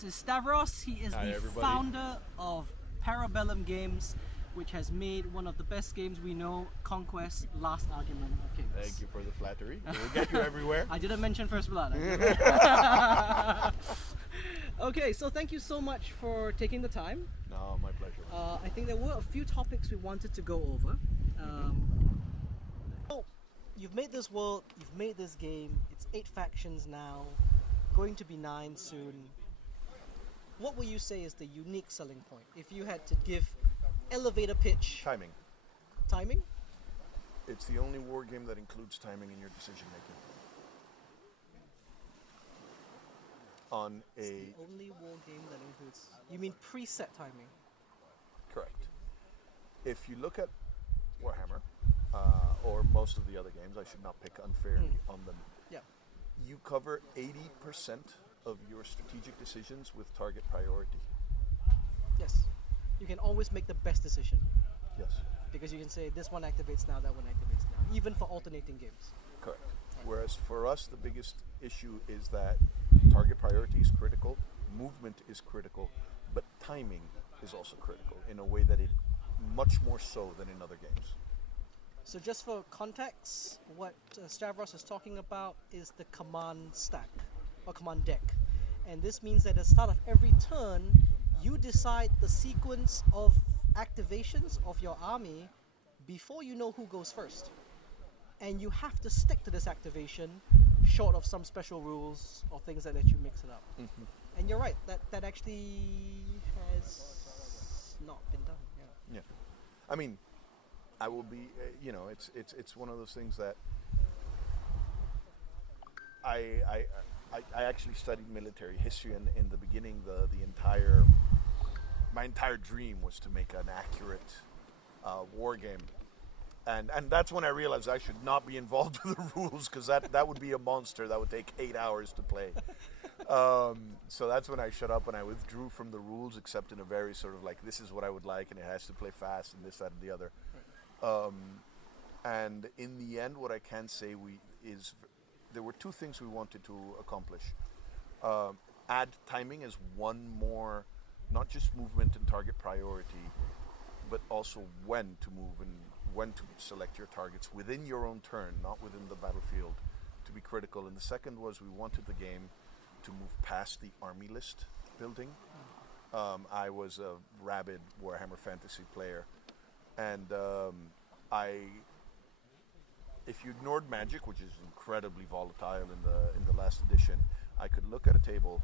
This is Stavros. He is the founder of Parabellum Games, which has made one of the best games we know, Conquest Last Argument of Kings. Thank you for the flattery. It will get you everywhere. I didn't mention First Blood. Okay, so thank you so much for taking the time. No, my pleasure. I think there were a few topics we wanted to go over. So, you've made this world, you've made this game, it's 8 factions now, going to be 9 soon. What would you say is the unique selling point? If you had to give elevator pitch. Timing. Timing? It's the only war game that includes timing in your decision making. It's the only war game that includes. You mean preset timing? Correct. If you look at Warhammer, or most of the other games, I should not pick unfairly on them. Yeah. You cover 80% of your strategic decisions with target priority. Yes. You can always make the best decision. Yes. Because you can say this one activates now, that one activates now, even for alternating games. Correct. Whereas for us, the biggest issue is that target priority is critical, movement is critical, but timing is also critical in a way that it much more so than in other games. So just for context, what Stavros is talking about is the command stack or command deck. And this means that at the start of every turn, you decide the sequence of activations of your army before you know who goes first. And you have to stick to this activation short of some special rules or things that let you mix it up. And you're right, that actually has not been done. Yeah. I mean, I will be, it's one of those things that I actually studied military history, and in the beginning, my entire dream was to make an accurate war game. And that's when I realized I should not be involved with the rules, because that would be a monster that would take 8 hours to play. So that's when I shut up and I withdrew from the rules, except in a very sort of like, this is what I would like, and it has to play fast, and this, that, and the other. And in the end, what I can say is there were 2 things we wanted to accomplish. Add timing as one more, not just movement and target priority, but also when to move and when to select your targets within your own turn, not within the battlefield, to be critical. And the second was we wanted the game to move past the army list building. I was a rabid Warhammer Fantasy player, and if you ignored magic, which is incredibly volatile in the last edition, I could look at a table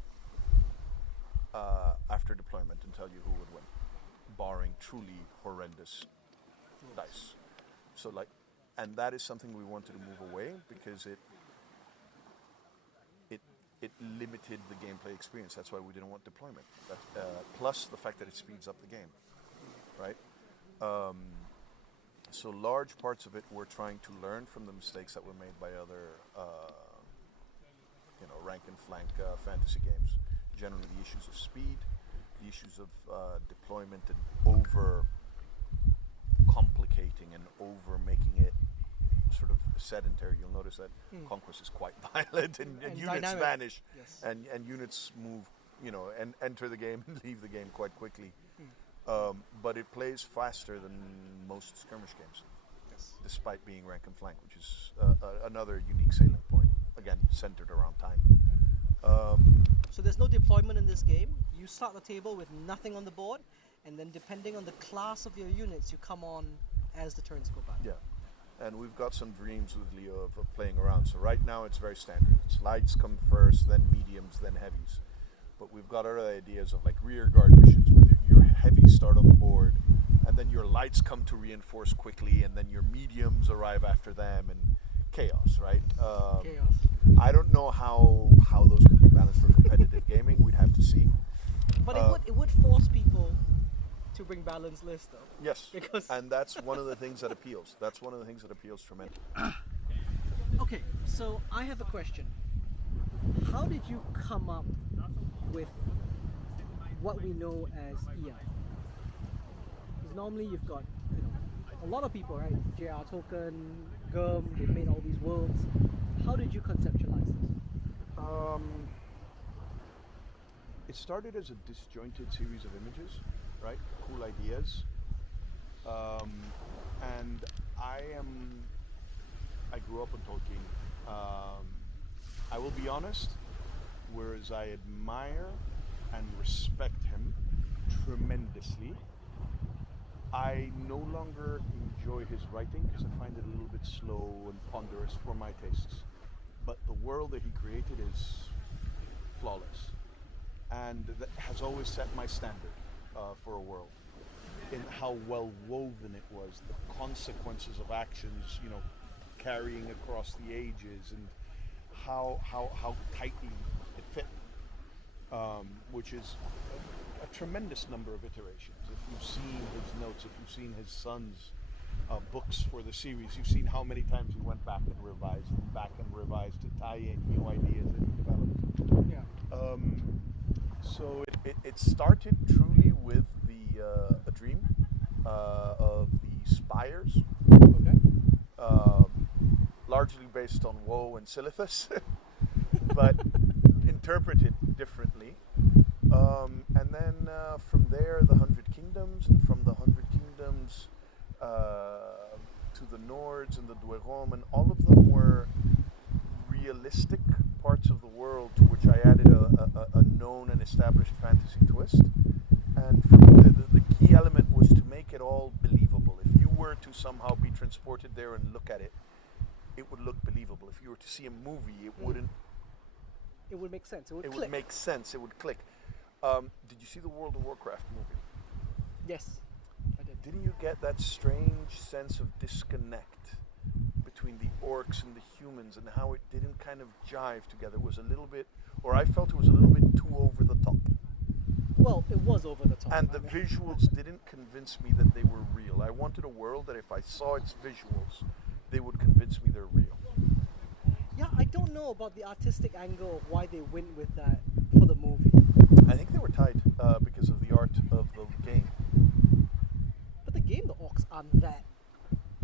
after deployment and tell you who would win, barring truly horrendous dice. So and that is something we wanted to move away, because it limited the gameplay experience. That's why we didn't want deployment. Plus the fact that it speeds up the game, right? So large parts of it we're trying to learn from the mistakes that were made by other, rank and flank fantasy games. Generally, the issues of speed, the issues of deployment, and over complicating and over making it sort of sedentary. You'll notice that Conquest is quite violent, and units dynamic. vanish, Yes. and units move, and enter the game and leave the game quite quickly. But it plays faster than most skirmish games, despite being rank and flank, which is another unique selling point, again, centered around time. So there's no deployment in this game. You start the table with nothing on the board, and then depending on the class of your units, you come on as the turns go by. Yeah, and we've got some dreams with Leo of playing around. So right now it's very standard. It's lights come first, then mediums, then heavies. But we've got other ideas of like rear guard missions, where your heavies start on the board, and then your lights come to reinforce quickly, and then your mediums arrive after them, and chaos, right? Chaos. I don't know how those could be balanced for competitive gaming. We'd have to see. But it would force people to bring balanced lists, though. Yes, because and that's one of the things that appeals. That's one of the things that appeals tremendously. Okay, so I have a question. How did you come up with what we know as EI? Because normally you've got a lot of people, right? J.R. Tolkien, Gurm, they've made all these worlds. How did you conceptualize this? it started as a disjointed series of images, right? Cool ideas. And I grew up on Tolkien. I will be honest, whereas I admire and respect him tremendously, I no longer enjoy his writing because I find it a little bit slow and ponderous for my tastes. But the world that he created is flawless, and that has always set my standard for a world, in how well woven it was, the consequences of actions, you know, carrying across the ages, and how tightly it fit, which is a tremendous number of iterations. If you've seen his notes, if you've seen his son's books for the series, you've seen how many times he went back and revised to tie in new ideas that he developed. Yeah. So it started truly with a dream of the spires, Okay. largely based on Woe and Silithus, but interpreted differently. And then from there, the 100 Kingdoms, and from the 100 Kingdoms to the Nords and the Dweghom, and all of them were realistic parts of the world to which I added a known and established fantasy twist. And for me, the key element was to make it all believable. If you were to somehow be transported there and look at it, it would look believable. If you were to see a movie, it wouldn't. It would make sense. It would It click. would make sense. It would click. Did you see the World of Warcraft movie? Yes, I did. Didn't you get that strange sense of disconnect between the orcs and the humans, and how it didn't kind of jive together? It was a little bit, or I felt it was a little bit too over the top. Well, it was over the top. And the visuals didn't convince me that they were real. I wanted a world that if I saw its visuals, they would convince me they're real. Yeah, I don't know about the artistic angle of why they went with that for the movie. I think they were tied because of the art of the game. But the game, the orcs aren't that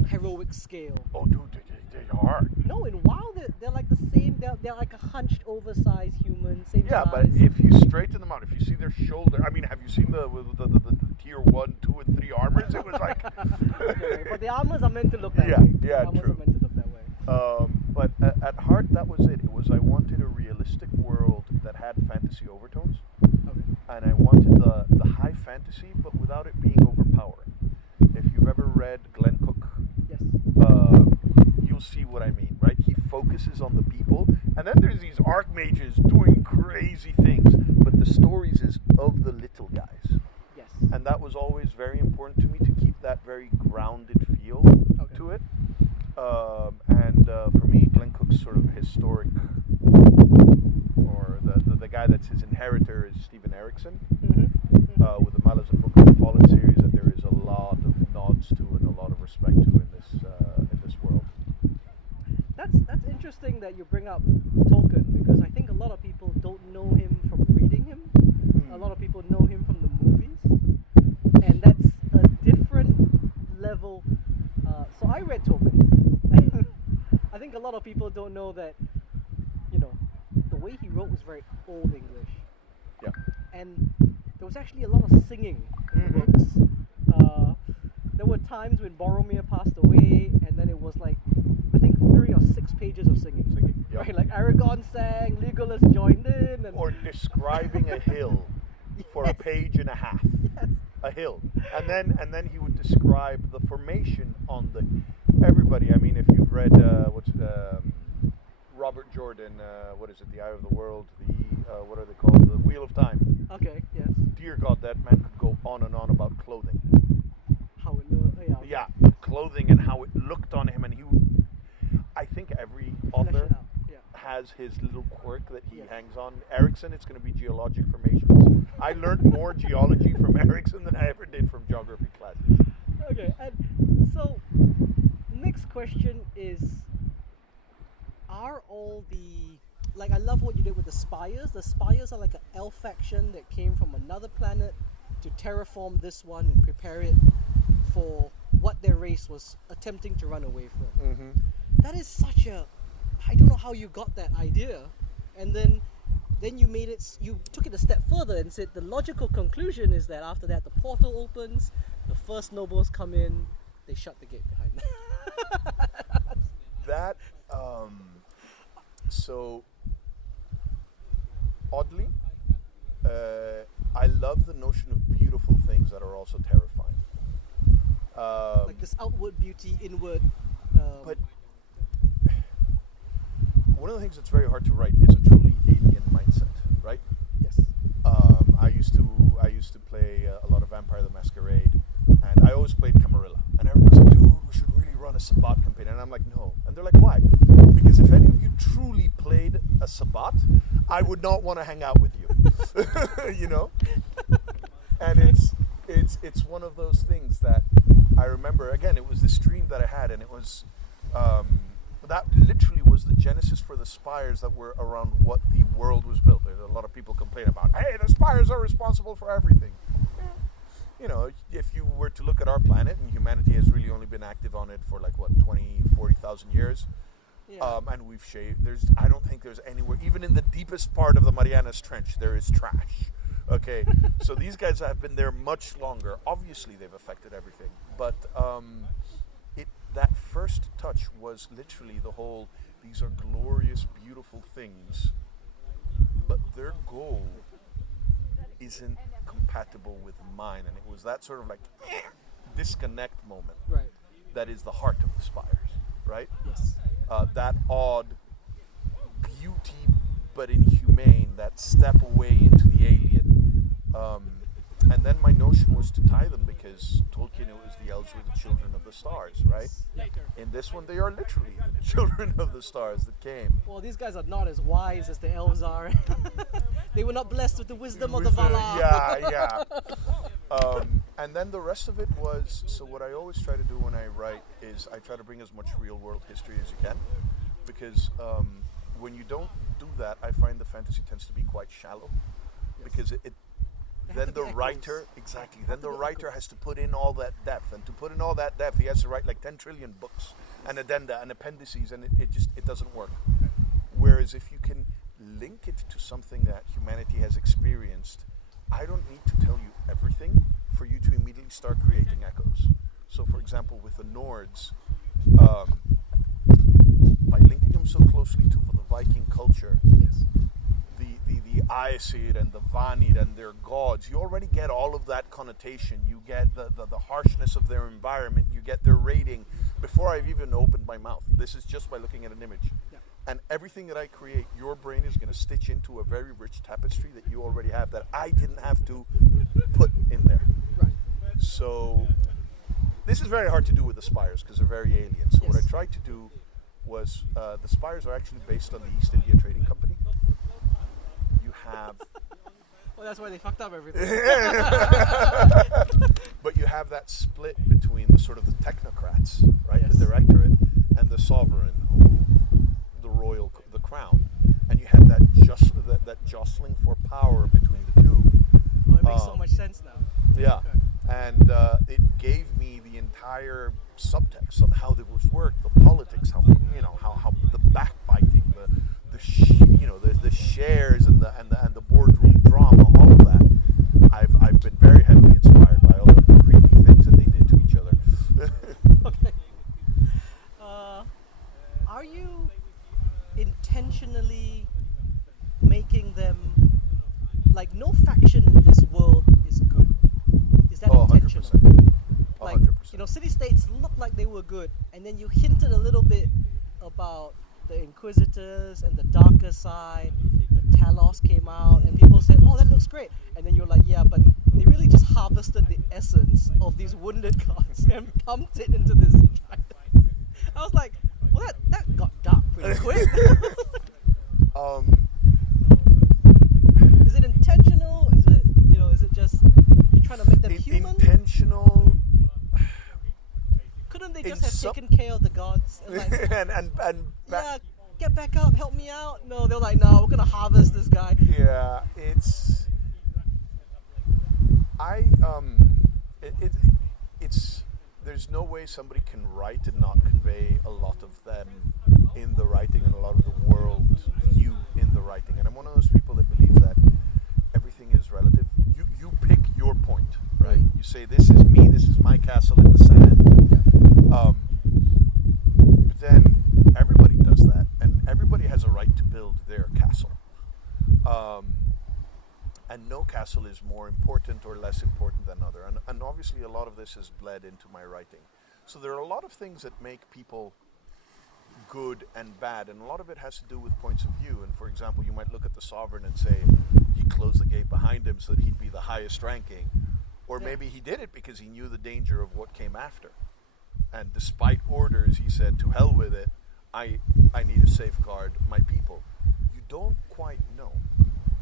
heroic scale. Oh, dude, they are. No, in WoW, they're like the same. They're like a hunched, oversized human, same Yeah, size. but if you straighten them out, if you see their shoulder, I mean, have you seen the tier 1, 2, and 3 armors? It was like. Okay, but the armors are meant to look that Yeah, way. yeah, the armors true. are meant to look that way. But at heart, that was it. It was, I wanted a realistic world that had fantasy overtones, Okay. and I wanted the high fantasy, but without it being overpowering. If you've ever read Glenn Cook, Yes. you'll see what I mean, right? He focuses on the people, and then there's these archmages doing crazy things, but the stories is of the little guys. Yes. And that was always very important to me, to keep that very grounded feel Okay. to it. For me, Glenn Cook's sort of historic, or the guy that's his inheritor is Stephen Erickson, Mm-hmm. with the Malice and Book of the Fallen series, that there is a lot of nods to and a lot of respect to in this world. That's interesting that you bring up Tolkien, because I think a lot of people don't know him from reading him. A lot of people know him from the movies, and that's a different level. So I read Tolkien. I think a lot of people don't know that, you know, the way he wrote was very old English, Yeah. and there was actually a lot of singing in the books. There were times when Boromir passed away, and then it was like, I think 3 or 6 pages of singing. Yep. Right, like Aragorn sang, Legolas joined in, and Or describing a hill for a Yes. page and a half. yes, A hill, and then he would describe the formation on the everybody. I mean, if you've read Robert Jordan, what is it, The Eye of the World, the what are they called, The Wheel of Time. okay, yes. Dear God, that man could go on and on about clothing. How it looked, Yeah, the clothing and how it looked on him, and he would. I think every flesh author it out. Yeah. has his little quirk that he Yes. hangs on. Erickson, it's going to be geologic formations. I learned more geology from Erickson than I ever did from geography classes. Okay, and so next question is, are all the, like, I love what you did with the Spires. The Spires are like an elf faction that came from another planet to terraform this one and prepare it for what their race was attempting to run away from. Mm-hmm. That is such a, I don't know how you got that idea. And then then you made it. You took it a step further and said the logical conclusion is that after that the portal opens, the first nobles come in, they shut the gate behind them. That so oddly, I love the notion of beautiful things that are also terrifying. Like this outward beauty, inward. But one of the things that's very hard to write is a truly alien mindset, right? Yes. I used to play a lot of Vampire the Masquerade, and I always played Camarilla. And everyone's like, dude, we should really run a Sabbat campaign. And I'm like, no. And they're like, why? Because if any of you truly played a Sabbat, I would not want to hang out with you. You know? And it's one of those things that I remember, again, it was this dream that I had, and it was, that literally was the genesis for the spires that were around what the world was built. There's a lot of people complain about, hey, the spires are responsible for everything. You know, if you were to look at our planet, and humanity has really only been active on it for like, what, 20, 40,000 years? Yeah. And we've shaved, I don't think there's anywhere, even in the deepest part of the Marianas Trench, there is trash. Okay, so these guys have been there much longer. Obviously, they've affected everything. But that first touch was literally the whole, these are glorious, beautiful things, but their goal isn't compatible with mine. And it was that sort of like disconnect moment. Right. That is the heart of the spires, right? Yes. That odd beauty, but inhumane, that step away into the alien. And then my notion was to tie them because Tolkien, it was the elves were the children of the stars, right? In this one, they are literally the children of the stars that came. Well, these guys are not as wise as the elves are. They were not blessed with the wisdom of the Valar. Yeah. And then the rest of it was, so what I always try to do when I write is I try to bring as much real world history as you can, because when you don't do that, I find the fantasy tends to be quite shallow, because then the writer, exactly, then the writer has to put in all that depth, and to put in all that depth, he has to write like 10 trillion books and addenda and appendices, and it doesn't work. Whereas if you can link it to something that humanity has experienced, I don't need to tell you everything for you to immediately start creating echoes. So for example, with the Nords, by linking them so closely to the Viking culture, Yes. the Aesir and the Vanir and their gods, you already get all of that connotation. You get the harshness of their environment. You get their rating before I've even opened my mouth. This is just by looking at an image. Yeah. And everything that I create, your brain is going to stitch into a very rich tapestry that you already have, that I didn't have to put in there. Right. So this is very hard to do with the spires because they're very alien. So what I Yes. tried to do was, the spires are actually based on the East India Trading Company. You have... Well, that's why they fucked up everything. But you have that split between the sort of the technocrats, right, Yes. the directorate, and the sovereign, who the crown, and you have that jostling for power between the two. Oh, it makes so much sense now. Yeah, Okay. and it gave me the entire subtext of how this work, the politics, how the backbiting, the shares and the boardroom drama, all of that. I've been very heavily inspired by all the creepy things that they did to each other. Okay. Are you intentionally making them, like, no faction in this world is good? Is that intentional? 100%. Like, 100%. city-states looked like they were good, and then you hinted a little bit about the Inquisitors and the darker side. The Talos came out, and people said, "Oh, that looks great." And then you're like, "Yeah, but they really just harvested the essence of these wounded gods and pumped it into this dragon." I was like, "Well, that got dark pretty quick." Is it intentional? Is it just you're trying to make them human? Intentional. Couldn't they in just have some- taken care of the gods? And like, and yeah, get back up, help me out. No, they're like, no, we're gonna harvest this guy. yeah, it's there's no way somebody can write and not convey a lot of them in the writing and a lot of the world view in the writing. And I'm one of those people that believes has a right to build their castle. And no castle is more important or less important than other. And obviously a lot of this has bled into my writing. So there are a lot of things that make people good and bad, and a lot of it has to do with points of view. And for example, you might look at the sovereign and say he closed the gate behind him so that he'd be the highest ranking. Or maybe he did it because he knew the danger of what came after. And despite orders, he said, to hell with it, I need to safeguard my people. You don't quite know.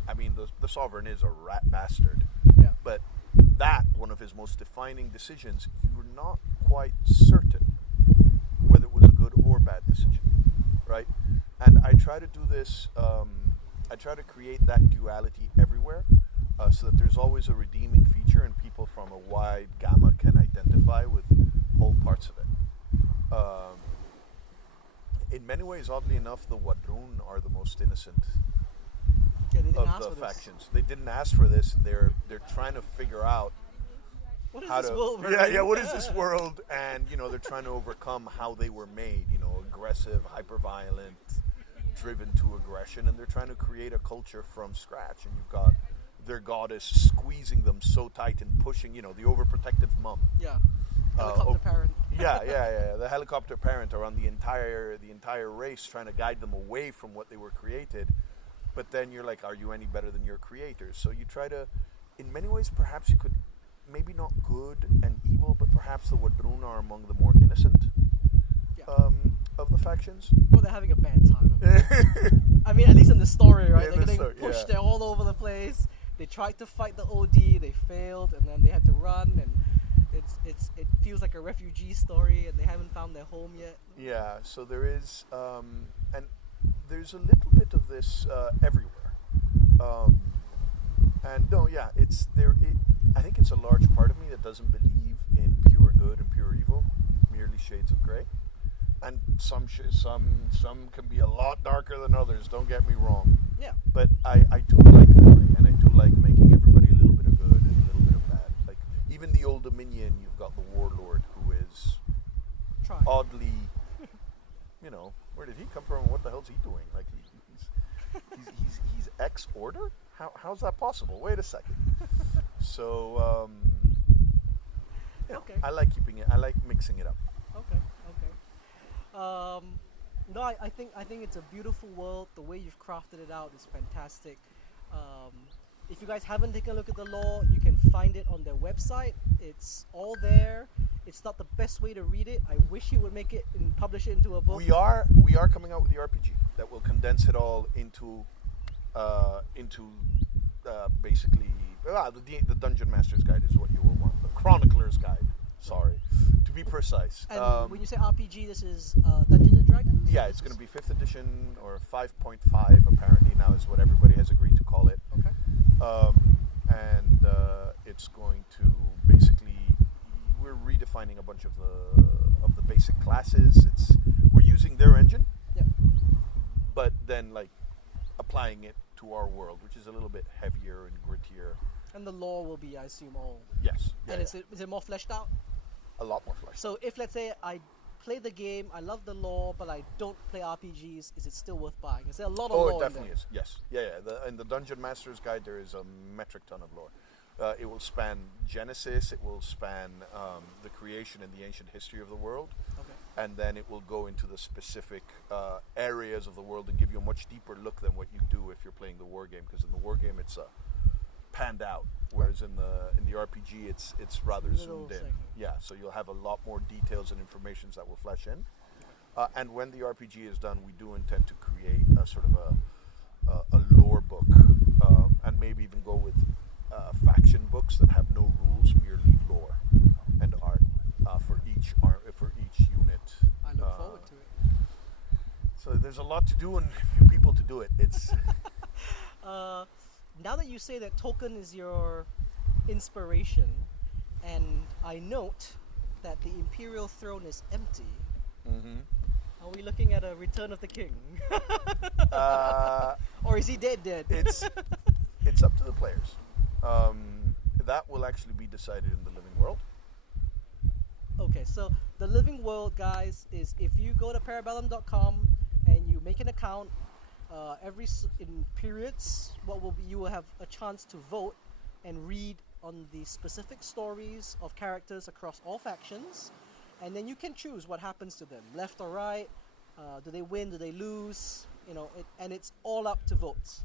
I mean, the sovereign is a rat bastard. Yeah. But that, one of his most defining decisions, you were not quite certain whether it was a good or bad decision, right? And I try to do this, I try to create that duality everywhere, so that there's always a redeeming feature and people from a wide gamma can identify with whole parts of it. In many ways, oddly enough, the Wadrun are the most innocent of the factions. They didn't ask for this, and they're trying to figure out what is this world? What is this world? And they're trying to overcome how they were made. Aggressive, hyper-violent, driven to aggression, and they're trying to create a culture from scratch. And you've got their goddess squeezing them so tight and pushing. The overprotective mum. Yeah. Helicopter parent. Yeah. The helicopter parent around the entire race, trying to guide them away from what they were created. But then you're like, are you any better than your creators? So you try to, in many ways, perhaps you could, maybe not good and evil, but perhaps the Wadrun are among the more innocent of the factions. Well, they're having a bad time. I mean, at least in the story, right? They're getting pushed. They're all over the place. They tried to fight the OD, they failed, and then they had to run, and it feels like a refugee story, and they haven't found their home yet. Yeah, so there is, and there's a little bit of this everywhere. And no, yeah, it's there. I think it's a large part of me that doesn't believe in pure good and pure evil, merely shades of gray. And some can be a lot darker than others. Don't get me wrong. Yeah. But I do like the gray, and I do like making everybody a little bit of good and a little bit of bad. Like even the Old Dominion, you've got the warlord who is oddly, where did he come from? What the hell's he doing? Like he's ex-order? How's that possible? Wait a second. So okay. I like keeping it. I like mixing it up. Okay. No, I think it's a beautiful world. The way you've crafted it out is fantastic. If you guys haven't taken a look at the lore, you can find it on their website. It's all there. It's not the best way to read it. I wish you would make it and publish it into a book. We are coming out with the RPG that will condense it all into basically the Dungeon Master's Guide is what you will want. The Chronicler's Guide. Sorry, to be precise. And when you say RPG, this is Dungeons and Dragons? Yeah, it's going to be 5th edition or 5.5 apparently now is what everybody has agreed to call it. Okay. And it's going to basically, we're redefining a bunch of the basic classes. We're using their engine. Yeah. But then applying it to our world, which is a little bit heavier and grittier. And the lore will be, I assume, all. Yes. And is it more fleshed out? A lot more fleshed out. So if, let's say, I play the game, I love the lore, but I don't play RPGs, is it still worth buying? Is there a lot of lore? Oh, it definitely is. Yes. Yeah. In the Dungeon Master's Guide, there is a metric ton of lore. It will span Genesis. It will span the creation and the ancient history of the world. Okay. And then it will go into the specific areas of the world and give you a much deeper look than what you do if you're playing the war game. Because in the war game, it's panned out, whereas in the RPG, it's rather zoomed in. Segment. Yeah, so you'll have a lot more details and information that will flesh in. And when the RPG is done, we do intend to create a sort of a lore book, and maybe even go with faction books that have no rules, merely lore and art for each unit. I look forward to it. So there's a lot to do and a few people to do it. It's now that you say that Tolkien is your inspiration, and I note that the Imperial throne is empty, are we looking at a Return of the King? Or is he dead? It's up to the players. That will actually be decided in the living world. Okay, so the living world, guys, is if you go to parabellum.com and you make an account, in periods, you will have a chance to vote and read on the specific stories of characters across all factions, and then you can choose what happens to them, left or right. Do they win? Do they lose? And it's all up to votes.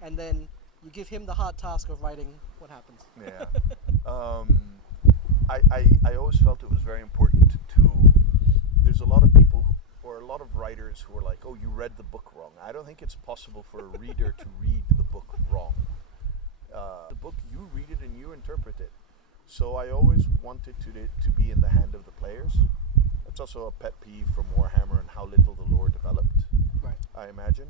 And then you give him the hard task of writing what happens. Yeah. I always felt it was very important to. There's a lot of people or a lot of writers who are like, "Oh, you read the book wrong." I don't think it's possible for a reader to read the book wrong. The book, you read it and you interpret it. So I always wanted to be in the hand of the players. It's also a pet peeve from Warhammer and how little the lore developed. Right. I imagine.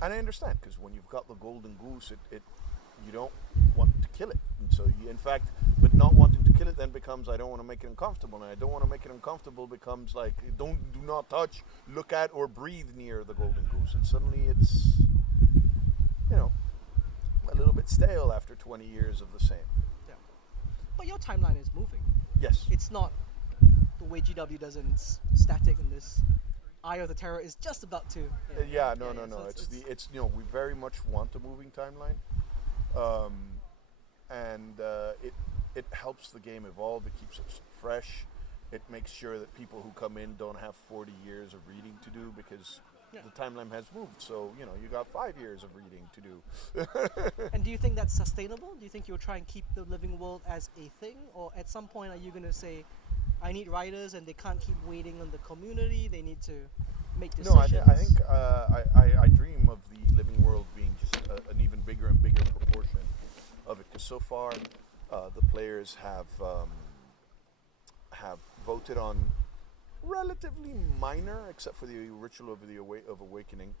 And I understand, because when you've got the golden goose, you don't want to kill it. And so you, in fact, but not wanting to kill it then becomes, I don't want to make it uncomfortable. And I don't want to make it uncomfortable becomes like, do not touch, look at, or breathe near the golden goose. And suddenly it's, a little bit stale after 20 years of the same. Yeah. But your timeline is moving. Yes. It's not the way GW does it. It's static, and this Eye of the Terror is just about to. No. So we very much want a moving timeline, and it helps the game evolve. It keeps it fresh. It makes sure that people who come in don't have 40 years of reading to do, because the timeline has moved. So you got 5 years of reading to do. And do you think that's sustainable? Do you think you'll try and keep the living world as a thing, or at some point are you going to say, I need writers and they can't keep waiting on the community, they need to make decisions? No, I think I dream of the living world being just an even bigger and bigger proportion of it, because so far the players have voted on relatively minor, except for the Ritual of Awakening.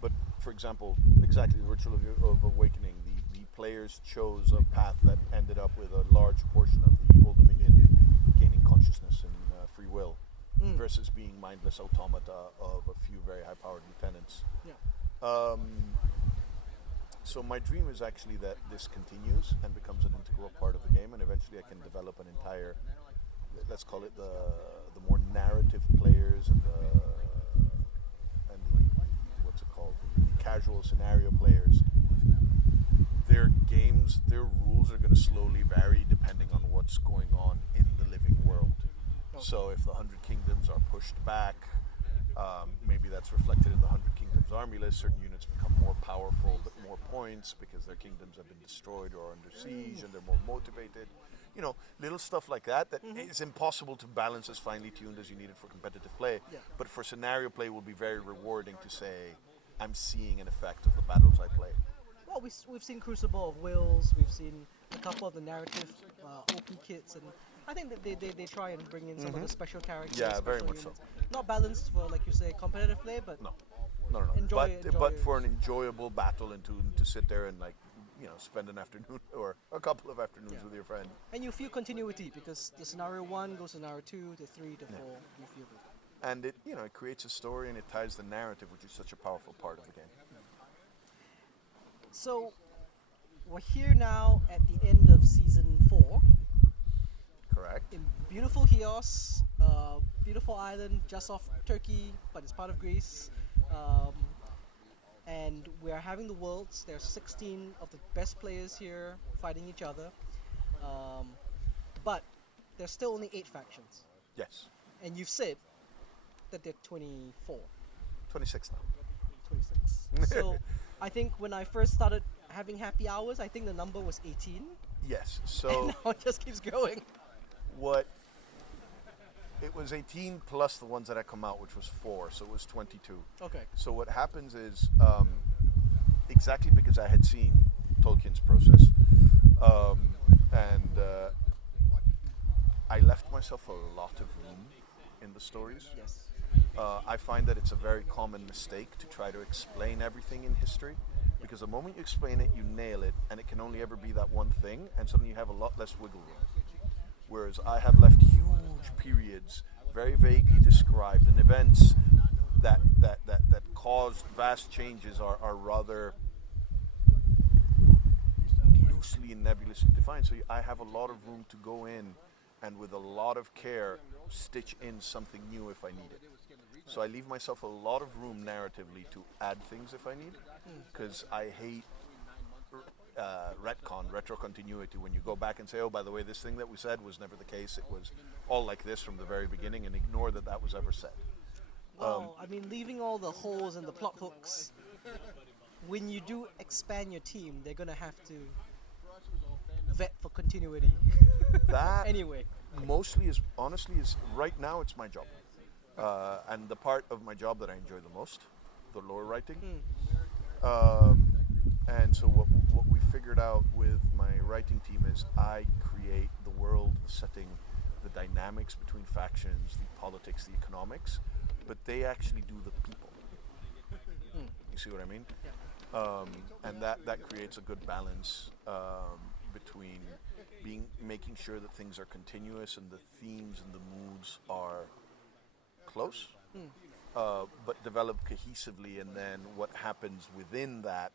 But for example, exactly the Ritual of Awakening, the players chose a path that ended up with a large portion of the Old Dominion gaining consciousness and free will, versus being mindless automata of a few very high-powered lieutenants. Yeah. So my dream is actually that this continues and becomes an integral part of the game, and eventually I can develop an entire, let's call it the more narrative players and the what's it called, the casual scenario players. Their games, their rules are going to slowly vary depending on what's going on in the living world. Okay. So if the 100 Kingdoms are pushed back, maybe that's reflected in the 100 Kingdoms army list. Certain units become more powerful, but more points because their kingdoms have been destroyed or under siege, and they're more motivated. Little stuff like that is impossible to balance as finely tuned as you need it for competitive play. Yeah. But for scenario play, will be very rewarding to say, I'm seeing an effect of the battles I play. Well, we've seen Crucible of Wills, we've seen a couple of the narrative OP kits, and I think that they try and bring in some of the special characters. Yeah, very much units. so. Not balanced for, like you say, competitive play, but No. Enjoy But it. for an enjoyable battle and to sit there and spend an afternoon or a couple of afternoons with your friend. And you feel continuity because the scenario 1 goes to scenario 2 to 3 to 4. You feel it. And it it creates a story and it ties the narrative, which is such a powerful part of the game. So we're here now at the end of season 4. Correct. In beautiful Chios, beautiful island just off Turkey, but it's part of Greece. And we are having the Worlds. There's 16 of the best players here fighting each other. But there's still only 8 factions. Yes. And you've said that they're 24. 26 now. 26. So I think when I first started having happy hours, I think the number was 18. Yes. So And now it just keeps growing. It was 18 plus the ones that had come out, which was 4, so it was 22. Okay. So what happens is, exactly because I had seen Tolkien's process, and I left myself a lot of room in the stories. Yes. I find that it's a very common mistake to try to explain everything in history, because the moment you explain it, you nail it, and it can only ever be that one thing, and suddenly you have a lot less wiggle room. Whereas I have left huge periods very vaguely described, and events that caused vast changes are rather loosely and nebulously defined. So I have a lot of room to go in and with a lot of care stitch in something new if I need it. So I leave myself a lot of room narratively to add things if I need, because I hate retcon, retro continuity, when you go back and say, oh, by the way, this thing that we said was never the case. It was all like this from the very beginning, and ignore that that was ever said. Well, I mean, leaving all the holes and the plot hooks, when you do expand your team, they're going to have to vet for continuity. That Anyway. mostly is, honestly, is right now it's my job. And the part of my job that I enjoy the most, the lore writing. And so what we figured out with my writing team is I create the world, the setting, the dynamics between factions, the politics, the economics, but they actually do the people. You see what I mean? And that creates a good balance between making sure that things are continuous and the themes and the moods are close, but developed cohesively, and then what happens within that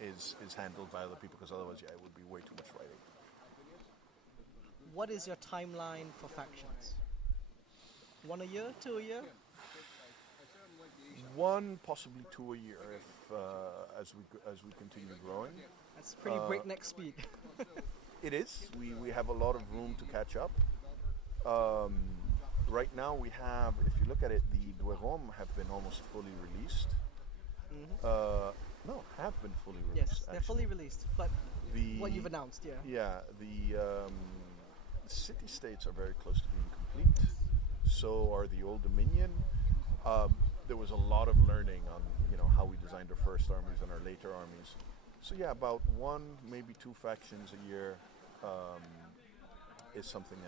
is handled by other people, because otherwise, yeah, it would be way too much writing. What is your timeline for factions? 1 a year, 2 a year? 1, possibly 2 a year, if as we continue growing. That's pretty breakneck speed. It is. We have a lot of room to catch up. Right now we have, if you look at it, the Duerom have been almost fully released. No, have been fully released. Yes, they're fully released, but what you've announced, yeah. Yeah, the city-states are very close to being complete. So are the Old Dominion. There was a lot of learning on how we designed our first armies and our later armies. So yeah, about 1, maybe 2 factions a year is something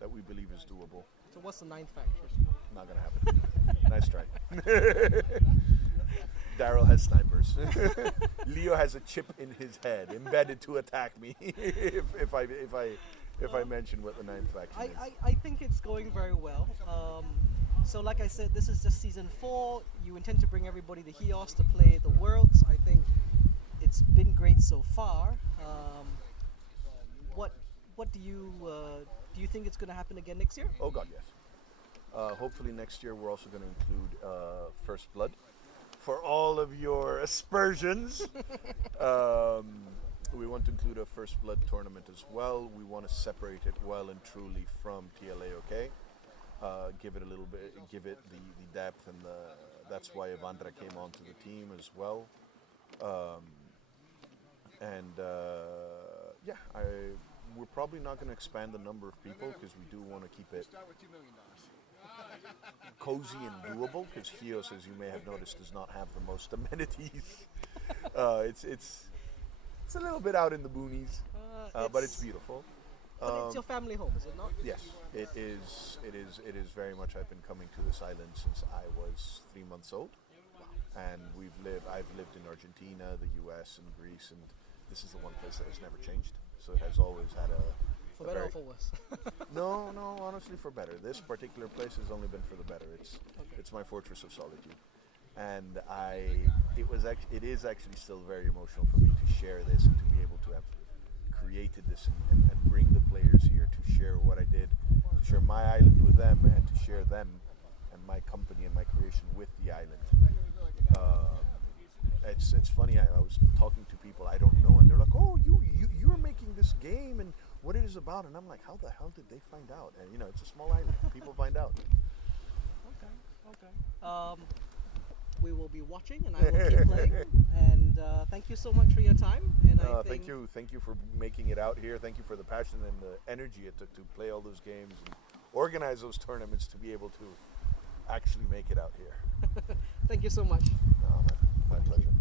that we believe is doable. So what's the 9th faction? Not gonna happen. Nice try. Daryl has snipers. Leo has a chip in his head embedded to attack me if I mention what the 9th faction is. I think it's going very well. So like I said, this is just season 4. You intend to bring everybody to Chios to play the Worlds. I think it's been great so far. What do you think it's going to happen again next year? Oh God, yes. Hopefully next year we're also going to include First Blood for all of your aspersions. We want to include a First Blood tournament as well. We want to separate it well and truly from TLAOK. Give it a little bit, give it the depth, and that's why Evandra came onto the team as well. We're probably not going to expand the number of people, because we do want to keep it cozy and doable, because Chios, as you may have noticed, does not have the most amenities. It's a little bit out in the boonies, but it's beautiful. But it's your family home, is it not? Yes, it is. It is very much. I've been coming to this island since I was 3 months old, and I've lived in Argentina, the U.S., and Greece, and this is the one place that has never changed. So it has always had for better or for worse. No, honestly, for better. This particular place has only been for the better. It's my fortress of solitude, and it is actually still very emotional for me to share this and to be able to have created this and bring the players here to share what I did, to share my island with them, and to share them and my company and my creation with the island. It's funny. I was talking to people I don't know, and they're like, "Oh, you're making this game, and what it is about?" And I'm like, "How the hell did they find out?" And it's a small island. People find out. Okay. We will be watching, and I will keep playing. And thank you so much for your time. And thank you for making it out here. Thank you for the passion and the energy it took to play all those games and organize those tournaments to be able to actually make it out here. Thank you so much. Oh, my pleasure.